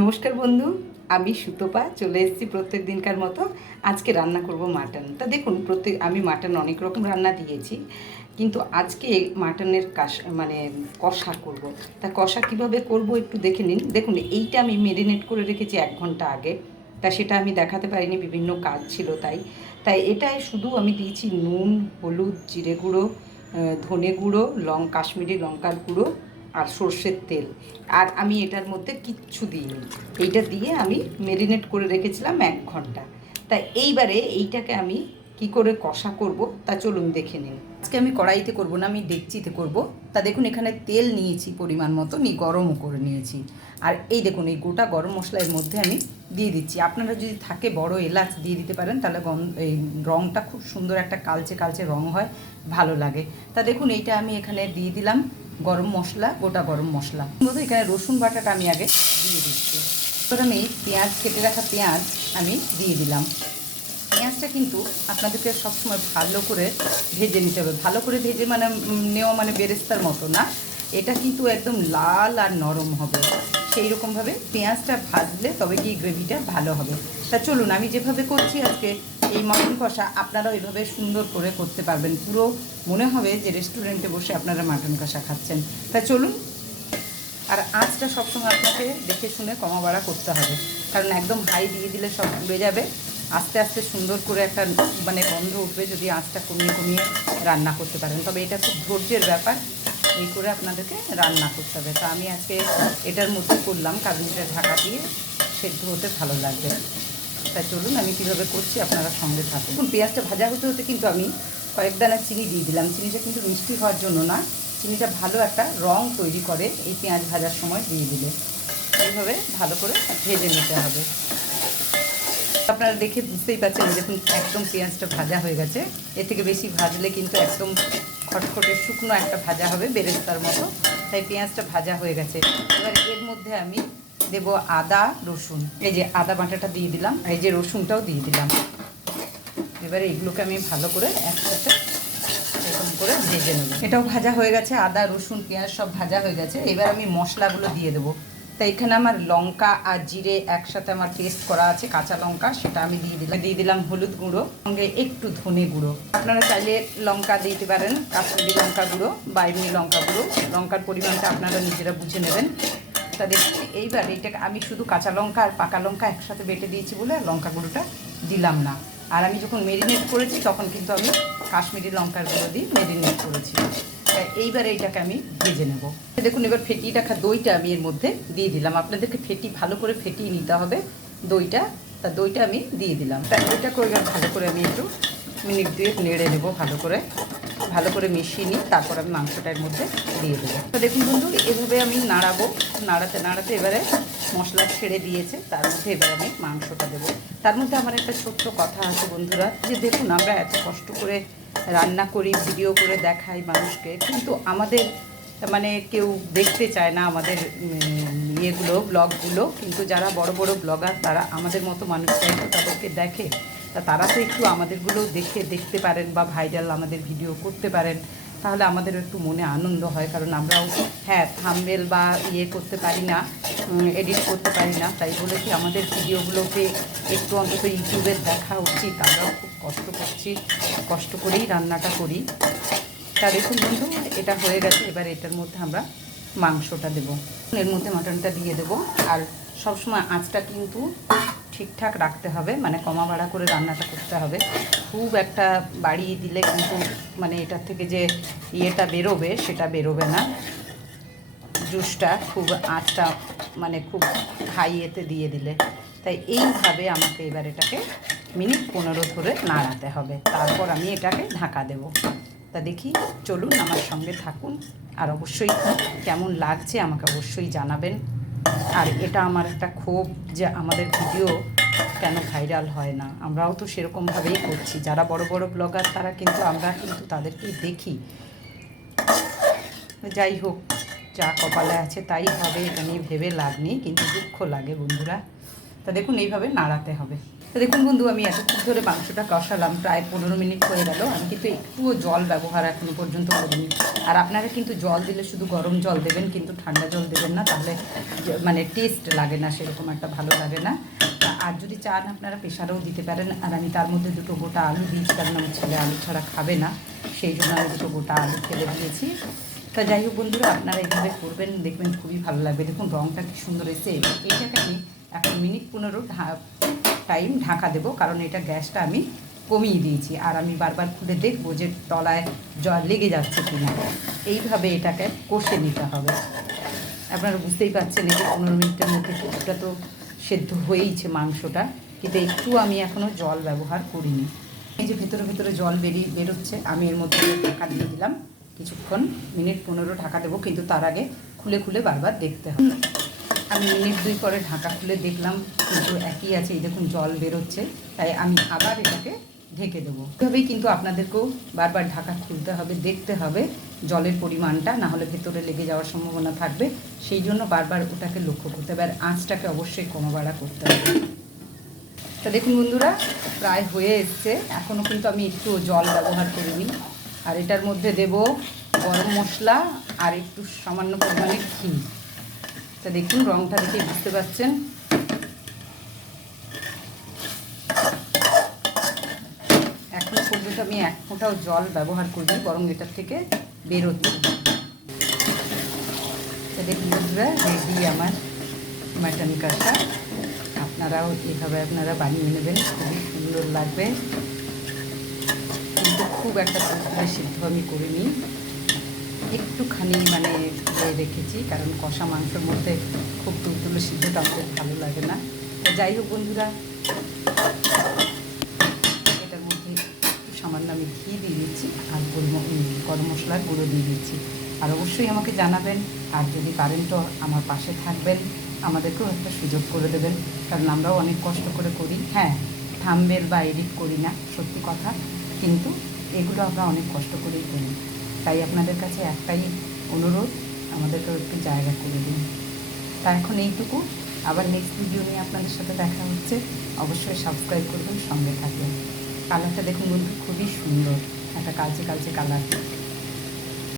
নমস্কার বন্ধু, আমি সুতপা, চলে এসেছি প্রত্যেক দিনকার মতো। আজকে রান্না করব মাটন। তা দেখুন, প্রত্যেক, আমি মাটন অনেক রকম রান্না দিয়েছি, কিন্তু আজকে মাটনের কাশ মানে কষা করব। তা কষা কীভাবে করব একটু দেখে নিন। দেখুন, এইটা আমি মেরিনেট করে রেখেছি এক ঘণ্টা আগে। তা সেটা আমি দেখাতে পারিনি, বিভিন্ন কাজ ছিল তাই। তাই এটাই শুধু আমি দিয়েছি নুন, হলুদ, জিরে গুঁড়ো ধনে গুঁড়ো, লং, কাশ্মীরি লঙ্কার গুঁড়ো আর সর্ষের তেল। আর আমি এটার মধ্যে কিচ্ছু দিইনি। এইটা দিয়ে আমি মেরিনেট করে রেখেছিলাম এক ঘণ্টা। তা এইবারে এইটাকে আমি কি করে কষা করব তা চলুন দেখে নিন। আজকে আমি কড়াইতে করব না, আমি ডেকচিতে করব। তা দেখুন, এখানে তেল নিয়েছি পরিমাণ মতো নিয়ে গরমও করে নিয়েছি। আর এই দেখুন, এই গোটা গরম মশলা এর মধ্যে আমি দিয়ে দিচ্ছি। আপনারা যদি থাকে বড় এলাচ দিয়ে দিতে পারেন, তাহলে এই রঙটা খুব সুন্দর একটা কালচে কালচে রং হয়, ভালো লাগে। তা দেখুন, এইটা আমি এখানে দিয়ে দিলাম। গরম মশলা, গোটা গরম মশলা। মূলত এখানে রসুন বাটাটা আমি আগে দিয়ে দিচ্ছি। তো আমি পেঁয়াজ, কেটে রাখা পেঁয়াজ আমি দিয়ে দিলাম। পেঁয়াজটা কিন্তু আপনাদেরকে সবসময় ভালো করে ভেজে নিতে হবে। ভালো করে ভেজে মানে নেওয়া মানে বেরেস্তার মতো না। এটা কিন্তু একদম লাল আর নরম হবে। সেই রকমভাবে পেঁয়াজটা ভাজলে তবে কি গ্রেভিটা ভালো হবে। তা চলুন, আমি যেভাবে করছি আজকে এই মাটন কষা আপনারাও এভাবে সুন্দর করে করতে পারবেন। পুরো মনে হবে যে রেস্টুরেন্টে বসে আপনারা মাটন কষা খাচ্ছেন। তা চলুন, আর আঁচটা সবসময় আপনাকে দেখে শুনে কমা বাড়া করতে হবে। কারণ একদম হাই দিয়ে দিলে সব উড়ে যাবে। আস্তে আস্তে সুন্দর করে একটা মানে গন্ধ উঠবে যদি আঁচটা কমিয়ে কমিয়ে রান্না করতে পারেন। তবে এটা খুব ধৈর্যের ব্যাপার। এই করে আপনাদেরকে রান্না করতে হবে। তা আমি আজকে এটার মধ্যে করলাম এটা ঢাকা দিয়ে। সেদ্ধ হতে ভালো লাগবে। তা চলুন, আমি কীভাবে করছি আপনারা সঙ্গে থাকুন। পেঁয়াজটা ভাজা হতে হতে কিন্তু আমি কয়েক দানা চিনি দিয়ে দিলাম। চিনিটা কিন্তু মিষ্টি হওয়ার জন্য না, চিনিটা ভালো একটা রং তৈরি করে এই পেঁয়াজ ভাজার সময় দিয়ে দিলে। এইভাবে ভালো করে ভেজে নিতে হবে। আপনারা দেখে বুঝতেই পারছেন দেখুন, একদম পেঁয়াজটা ভাজা হয়ে গেছে। এর থেকে বেশি ভাজলে কিন্তু একদম খটখটে শুকনো একটা ভাজা হবে বেরেস্তার মতো। তাই পেঁয়াজটা ভাজা হয়ে গেছে। এবার এর মধ্যে আমি দেব আদা, রসুন। এই যে আদা বাটাটা দিয়ে দিলাম, এই যে রসুনটাও দিয়ে দিলাম। এবারে এগুলোকে আমি ভালো করে একসাথে এরকম করে ভেজে নেব। এটাও ভাজা হয়ে গেছে, আদা, রসুন, পেঁয়াজ সব ভাজা হয়ে গেছে। এবার আমি মশলাগুলো দিয়ে দেবো। তাই এখানে আমার লঙ্কা আর জিরে একসাথে আমার পেস্ট করা আছে, কাঁচা লঙ্কা, সেটা আমি দিয়ে দিলাম। দিয়ে দিলাম হলুদ গুঁড়ো, সঙ্গে একটু ধনে গুঁড়ো। আপনারা চাইলে লঙ্কা দিতে পারেন, কাশ্মীরি লঙ্কা গুঁড়ো বা এমনি লঙ্কা গুঁড়ো। লঙ্কার পরিমাণটা আপনারা নিজেরা বুঝে নেবেন। তা দেখুন এইবার এইটাকে আমি শুধু কাঁচা লঙ্কা আর পাকা লঙ্কা একসাথে বেটে দিয়েছি বলে লঙ্কা গুঁড়োটা দিলাম না। আর আমি যখন মেরিনেট করেছি, তখন কিন্তু আমি কাশ্মীরি লঙ্কার গুঁড়ো দিয়ে মেরিনেট করেছি। এইবার এইটাকে আমি ভেজে নেব। দেখুন, এবার ফেটি রাখা দইটা আমি এর মধ্যে দিয়ে দিলাম। আপনাদেরকে ফেটি, ভালো করে ফেটিয়ে নিতে হবে দইটা। তা দইটা আমি দিয়ে দিলাম। তা দইটা করে ভালো করে আমি একটু মিনিট দুয়েক নেড়ে নেব ভালো করে। ভালো করে মিশিয়ে নিই তারপর আমি মাংসটা এর মধ্যে দিয়ে দেবো। তো দেখুন বন্ধু, এভাবে আমি নাড়াবো। নাড়াতে নাড়াতে এবারে মশলা ছেড়ে দিয়েছে। তার মধ্যে এবারে আমি মাংসটা দেবো। তার মধ্যে আমার একটা ছোট্ট কথা আছে বন্ধুরা, যে দেখুন আমরা এত কষ্ট করে রান্না করি ভিডিও করে দেখাই মানুষকে। কিন্তু আমাদের মানে কেউ দেখতে চায় না আমাদের ইয়েগুলো, ব্লগগুলো। কিন্তু যারা বড় বড় ব্লগার, তারা আমাদের মতো মানুষরাই তো তাদেরকে দেখে, তা তারা তো একটু আমাদেরগুলো দেখে, দেখতে পারেন বা ভাইরাল আমাদের ভিডিও করতে পারেন। তাহলে আমাদের একটু মনে আনন্দ হয়, কারণ আমরাও হ্যাঁ থামবেল বা ইয়ে করতে পারি না এডিট করতে পারি না, তাই বলে কি আমাদের ভিডিওগুলোকে একটু অন্তত ইউটিউবে দেখা উচিত। আমরাও খুব কষ্ট করছি, কষ্ট করেই রান্নাটা করি। তা দেখুন বন্ধু, এটা হয়ে গেছে, এবার এটার মধ্যে আমরা মাংসটা দেব। এর মধ্যে মাটনটা দিয়ে দেব, আর সবসময় আঁচটা কিন্তু ঠিকঠাক রাখতে হবে মানে কমা বাড়া করে রান্নাটা করতে হবে। খুব একটা বাড়িয়ে দিলে কিন্তু মানে এটার থেকে যে ইয়েটা বেরোবে, সেটা বেরোবে না। জুসটা খুব আঁচটা মানে খুব হাই এতে দিয়ে দিলে। তাই এইভাবে আমাকে এবার এটাকে মিনিট পনেরো ধরে নাড়াতে হবে। তারপর আমি এটাকে ঢাকা দেব। তা দেখি, চলুন আমার সঙ্গে থাকুন। আর অবশ্যই কেমন লাগছে আমাকে অবশ্যই জানাবেন। আর এটা আমার একটা ক্ষোভ যে আমাদের ভিডিও কেন ভাইরাল হয় না। আমরাও তো সেরকমভাবেই করছি। যারা বড় বড় ব্লগার, তারা কিন্তু, আমরা কিন্তু তাদেরকে দেখি। যাই হোক, যা কপালে আছে তাই হবে, এটা নিয়ে ভেবে লাভ নেই, কিন্তু দুঃখ লাগে বন্ধুরা। তা দেখুন, এইভাবে নাড়াতে হবে। তো দেখুন বন্ধু, আমি এতক্ষণ ধরে মাংসটা কষালাম, প্রায় পনেরো মিনিট হয়ে গেল। আমি কিন্তু একটুও জল ব্যবহার এখনও পর্যন্ত করিনি। আর আপনারা কিন্তু জল দিলে শুধু গরম জল দেবেন, কিন্তু ঠান্ডা জল দেবেন না, তাহলে মানে টেস্ট লাগে না, সেরকম একটা ভালো লাগে না। আর যদি চান, আপনারা প্রেশারেও দিতে পারেন। আর আমি তার মধ্যে দুটো গোটা আলু দিয়েছি, কারণ আমার ছেলে আলু ছাড়া খাবে না, সেই জন্য আমি দুটো গোটা আলু ফেলে দিয়েছি। তা যাই হোক বন্ধুরা, আপনারা এইভাবে করবেন, দেখবেন খুবই ভালো লাগবে। দেখুন রঙটা কি সুন্দর এসে এইটাকে আমি এখন মিনিট পনেরো টাইম ঢাকা দেবো, কারণ এটা গ্যাসটা আমি কমিয়ে দিয়েছি। আর আমি বারবার খুলে দেখব যে তলায় জল লেগে যাচ্ছে কিনা। এইভাবে এটাকে কষে নিতে হবে। আপনারা বুঝতেই পারছেন, এই যে পনেরো মিনিটের মধ্যে কিছুটা তো সেদ্ধ হয়েইছে মাংসটা, কিন্তু একটু আমি এখনও জল ব্যবহার করিনি। এই যে ভেতরে ভেতরে জল বেরিয়ে বেরোচ্ছে, আমি এর মধ্যে ঢাকা দিয়ে দিলাম। কিছুক্ষণ, মিনিট পনেরো ঢাকা দেবো, কিন্তু তার আগে খুলে খুলে বারবার দেখতে হবে। আমি মিনিট দুই পরে ঢাকা খুলে দেখলাম, কিন্তু একই আছে, এই দেখুন জল বেরোচ্ছে, তাই আমি আবার এটাকে ঢেকে দেবো। এভাবেই কিন্তু আপনাদেরকেও বারবার ঢাকা খুলতে হবে, দেখতে হবে জলের পরিমাণটা, না হলে ভেতরে লেগে যাওয়ার সম্ভাবনা থাকবে, সেই জন্য বারবার ওটাকে লক্ষ্য করতে হবে, আর আঁচটাকে অবশ্যই কমা বাড়া করতে হবে। তা দেখুন বন্ধুরা, প্রায় হয়ে এসছে এখনও কিন্তু আমি একটু জল ব্যবহার করিনি, আর এটার মধ্যে দেব গরম মশলা আর একটু সামান্য পরিমাণে ঘি। তা দেখুন, রংটা দেখে বুঝতে পারছেন। এখন পর্যন্ত আমি এক ফোঁটাও জল ব্যবহার করিনি, বরং এটার থেকে বেরোচ্ছে। তা দেখুন রেডি আমার মাটন কষা। আপনারাও এভাবে আপনারা বানিয়ে নেবেন, খুবই সুন্দর লাগবে। কিন্তু খুব একটা সিদ্ধ আমি করিনি। একটুখানি মানে রেখেছি, কারণ কষা মাংসের মধ্যে খুব তুলতুলে সিদ্ধটা আমাদের ভালো লাগে না। যাই হোক বন্ধুরা, এটার মধ্যে সামান্য আমি ঘি দিয়ে দিচ্ছি আর গরম মশলার গুঁড়ো দিয়ে দিচ্ছি। আর অবশ্যই আমাকে জানাবেন, আর যদি কারেন্টও আমার পাশে থাকবেন, আমাদেরকেও একটা সুযোগ করে দেবেন, কারণ আমরাও অনেক কষ্ট করে করি। হ্যাঁ থামবেল বা এডিট করি না, সত্যি কথা, কিন্তু এগুলো আমরা অনেক কষ্ট করেই করি। তাই আপনাদের কাছে একটাই অনুরোধ আমাদেরকেও একটু জায়গা করে দিন। তা এখন এইটুকু। আবার নেক্সট ভিডিও নিয়ে আপনাদের সাথে দেখা হচ্ছে। অবশ্যই সাবস্ক্রাইব করবেন, সঙ্গে থাকবেন। কালারটা দেখুন বন্ধু, খুবই সুন্দর। একটা কালচে কালচে কালার